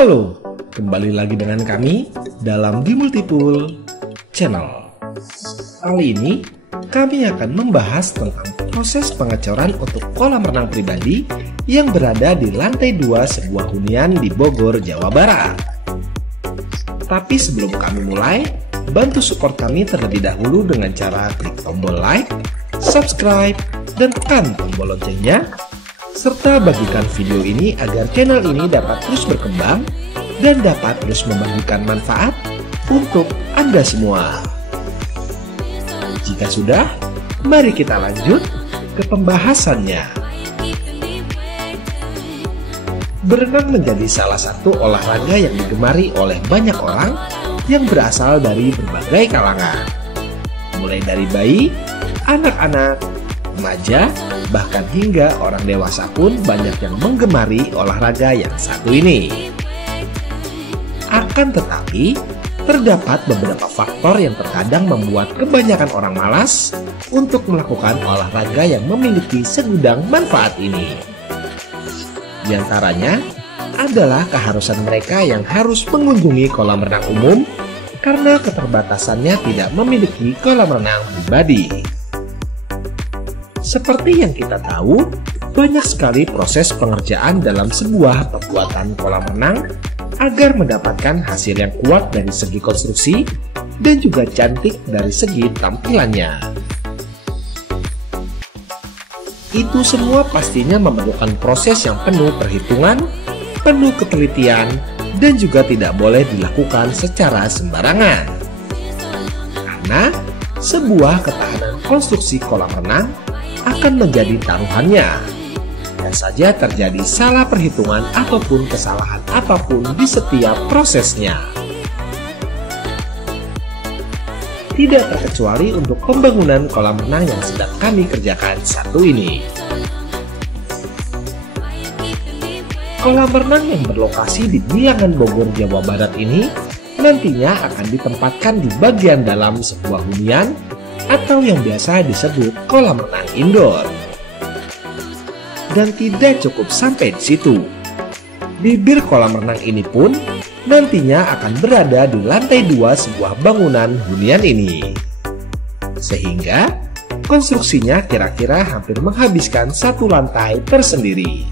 Halo, kembali lagi dengan kami dalam di Multipool Channel. Kali ini kami akan membahas tentang proses pengecoran untuk kolam renang pribadi yang berada di lantai 2 sebuah hunian di Bogor, Jawa Barat. Tapi sebelum kami mulai, bantu support kami terlebih dahulu dengan cara klik tombol like, subscribe, dan tekan tombol loncengnya, serta bagikan video ini agar channel ini dapat terus berkembang dan dapat terus membagikan manfaat untuk Anda semua. Jika sudah, mari kita lanjut ke pembahasannya. Berenang menjadi salah satu olahraga yang digemari oleh banyak orang yang berasal dari berbagai kalangan. Mulai dari bayi, anak-anak, remaja, bahkan hingga orang dewasa pun banyak yang menggemari olahraga yang satu ini. Akan tetapi, terdapat beberapa faktor yang terkadang membuat kebanyakan orang malas untuk melakukan olahraga yang memiliki segudang manfaat ini. Di antaranya adalah keharusan mereka yang harus mengunjungi kolam renang umum karena keterbatasannya tidak memiliki kolam renang pribadi. Seperti yang kita tahu, banyak sekali proses pengerjaan dalam sebuah pembuatan kolam renang agar mendapatkan hasil yang kuat dari segi konstruksi dan juga cantik dari segi tampilannya. Itu semua pastinya memerlukan proses yang penuh perhitungan, penuh ketelitian, dan juga tidak boleh dilakukan secara sembarangan. Karena sebuah ketahanan konstruksi kolam renang akan menjadi taruhannya. Dan saja terjadi salah perhitungan ataupun kesalahan apapun di setiap prosesnya. Tidak terkecuali untuk pembangunan kolam renang yang sedang kami kerjakan satu ini. Kolam renang yang berlokasi di Bilangan Bogor, Jawa Barat ini nantinya akan ditempatkan di bagian dalam sebuah hunian atau yang biasa disebut kolam renang indoor. Dan tidak cukup sampai di situ. Bibir kolam renang ini pun nantinya akan berada di lantai 2 sebuah bangunan hunian ini. Sehingga konstruksinya kira-kira hampir menghabiskan satu lantai tersendiri.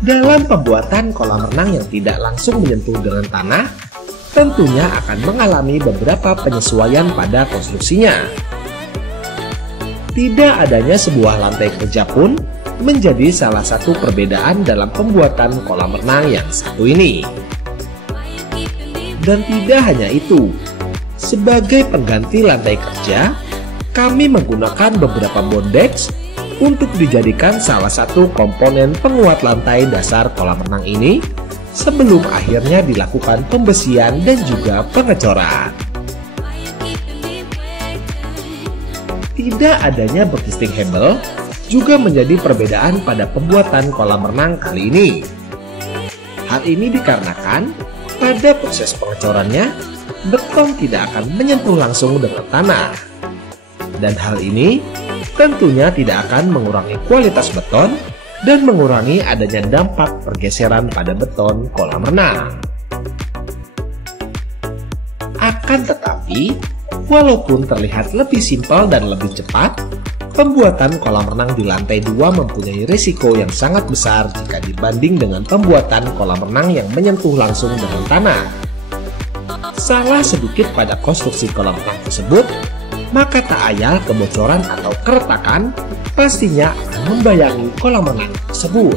Dalam pembuatan kolam renang yang tidak langsung menyentuh dengan tanah, tentunya akan mengalami beberapa penyesuaian pada konstruksinya. Tidak adanya sebuah lantai kerja pun menjadi salah satu perbedaan dalam pembuatan kolam renang yang satu ini. Dan tidak hanya itu, sebagai pengganti lantai kerja, kami menggunakan beberapa bondex untuk dijadikan salah satu komponen penguat lantai dasar kolam renang ini sebelum akhirnya dilakukan pembesian dan juga pengecoran. Tidak adanya berkisting hebel juga menjadi perbedaan pada pembuatan kolam renang kali ini. Hal ini dikarenakan pada proses pengecorannya, beton tidak akan menyentuh langsung dengan tanah. Dan hal ini tentunya tidak akan mengurangi kualitas beton dan mengurangi adanya dampak pergeseran pada beton kolam renang. Akan tetapi, walaupun terlihat lebih simpel dan lebih cepat, pembuatan kolam renang di lantai 2 mempunyai risiko yang sangat besar jika dibanding dengan pembuatan kolam renang yang menyentuh langsung dengan tanah. Salah sedikit pada konstruksi kolam renang tersebut, maka tak ayal kebocoran atau keretakan pastinya akan membayangi kolam renang tersebut.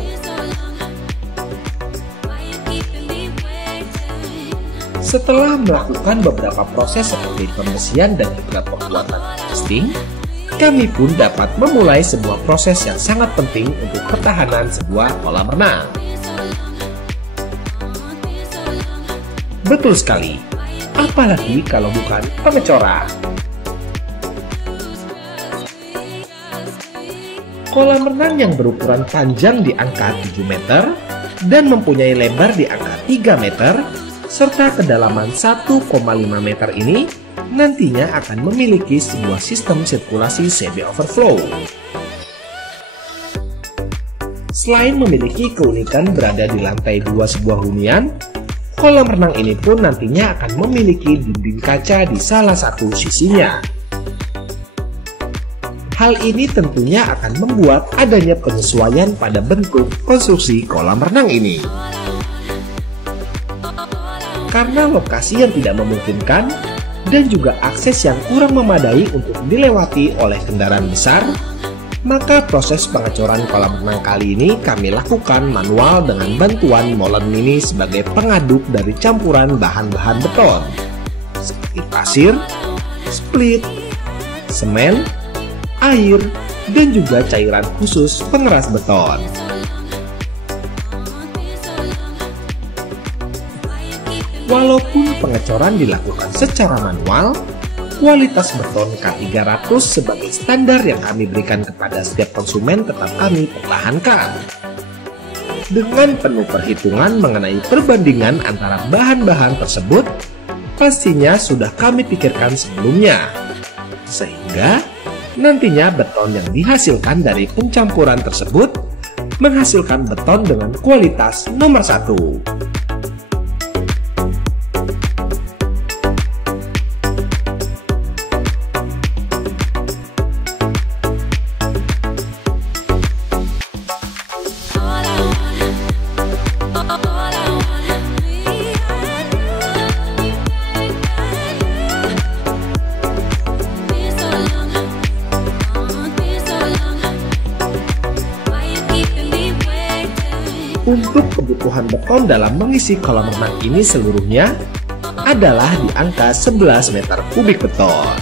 Setelah melakukan beberapa proses seperti pembesian dan juga pembuatan casting, kami pun dapat memulai sebuah proses yang sangat penting untuk ketahanan sebuah kolam renang. Betul sekali, apalagi kalau bukan pengecoran. Kolam renang yang berukuran panjang di angka 7 meter dan mempunyai lebar di angka 3 meter serta kedalaman 1,5 meter ini nantinya akan memiliki sebuah sistem sirkulasi semi overflow. Selain memiliki keunikan berada di lantai 2 sebuah hunian, kolam renang ini pun nantinya akan memiliki dinding kaca di salah satu sisinya. Hal ini tentunya akan membuat adanya penyesuaian pada bentuk konstruksi kolam renang ini. Karena lokasi yang tidak memungkinkan dan juga akses yang kurang memadai untuk dilewati oleh kendaraan besar, maka proses pengecoran kolam renang kali ini kami lakukan manual dengan bantuan molen mini sebagai pengaduk dari campuran bahan-bahan beton seperti pasir, split, semen, air, dan juga cairan khusus pengeras beton. Walaupun pengecoran dilakukan secara manual, kualitas beton K300 sebagai standar yang kami berikan kepada setiap konsumen tetap kami pertahankan. Dengan penuh perhitungan mengenai perbandingan antara bahan-bahan tersebut, pastinya sudah kami pikirkan sebelumnya. Sehingga nantinya beton yang dihasilkan dari pencampuran tersebut menghasilkan beton dengan kualitas nomor 1. Untuk kebutuhan beton dalam mengisi kolam renang ini seluruhnya adalah di angka 11 meter kubik beton.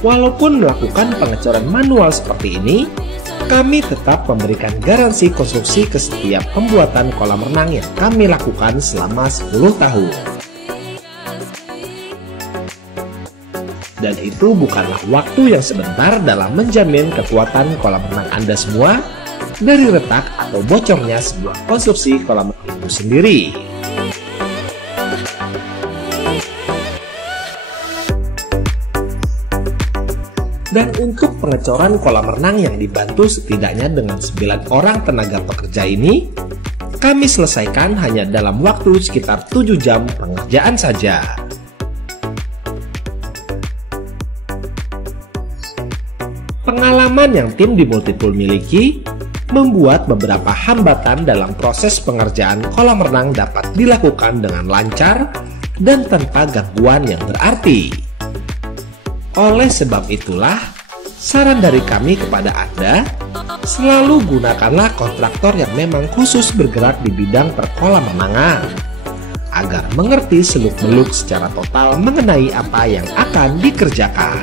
Walaupun melakukan pengecoran manual seperti ini, kami tetap memberikan garansi konstruksi ke setiap pembuatan kolam renang yang kami lakukan selama 10 tahun. Dan itu bukanlah waktu yang sebentar dalam menjamin kekuatan kolam renang Anda semua dari retak atau bocornya sebuah konstruksi kolam renang itu sendiri. Dan untuk pengecoran kolam renang yang dibantu setidaknya dengan 9 orang tenaga pekerja ini, kami selesaikan hanya dalam waktu sekitar 7 jam pengerjaan saja. Pengalaman yang tim di Multipool miliki membuat beberapa hambatan dalam proses pengerjaan kolam renang dapat dilakukan dengan lancar dan tanpa gangguan yang berarti. Oleh sebab itulah, saran dari kami kepada Anda, selalu gunakanlah kontraktor yang memang khusus bergerak di bidang perkolam renangan, agar mengerti seluk-beluk secara total mengenai apa yang akan dikerjakan.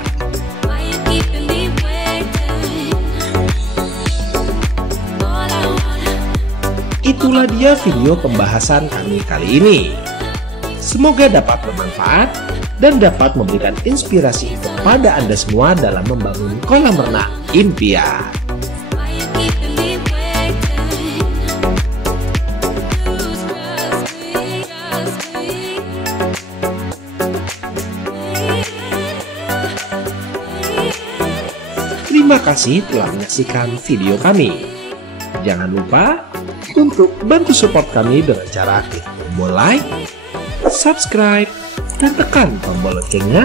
Itulah dia video pembahasan kami kali ini. Semoga dapat bermanfaat dan dapat memberikan inspirasi kepada Anda semua dalam membangun kolam renang impian. Terima kasih telah menyaksikan video kami. Jangan lupa untuk bantu support kami dengan cara klik tombol like, subscribe, dan tekan tombol loncengnya,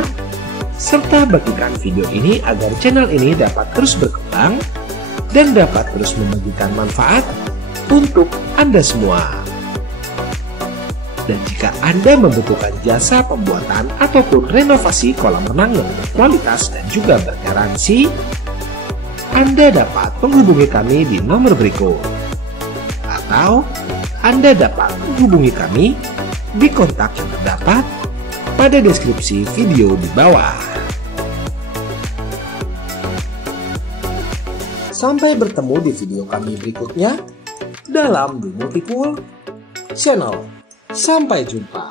serta bagikan video ini agar channel ini dapat terus berkembang dan dapat terus membagikan manfaat untuk Anda semua. Dan jika Anda membutuhkan jasa pembuatan ataupun renovasi kolam renang yang berkualitas dan juga bergaransi, Anda dapat menghubungi kami di nomor berikut. Atau Anda dapat menghubungi kami di kontak yang terdapat pada deskripsi video di bawah. Sampai bertemu di video kami berikutnya dalam The Multipool Channel. Sampai jumpa.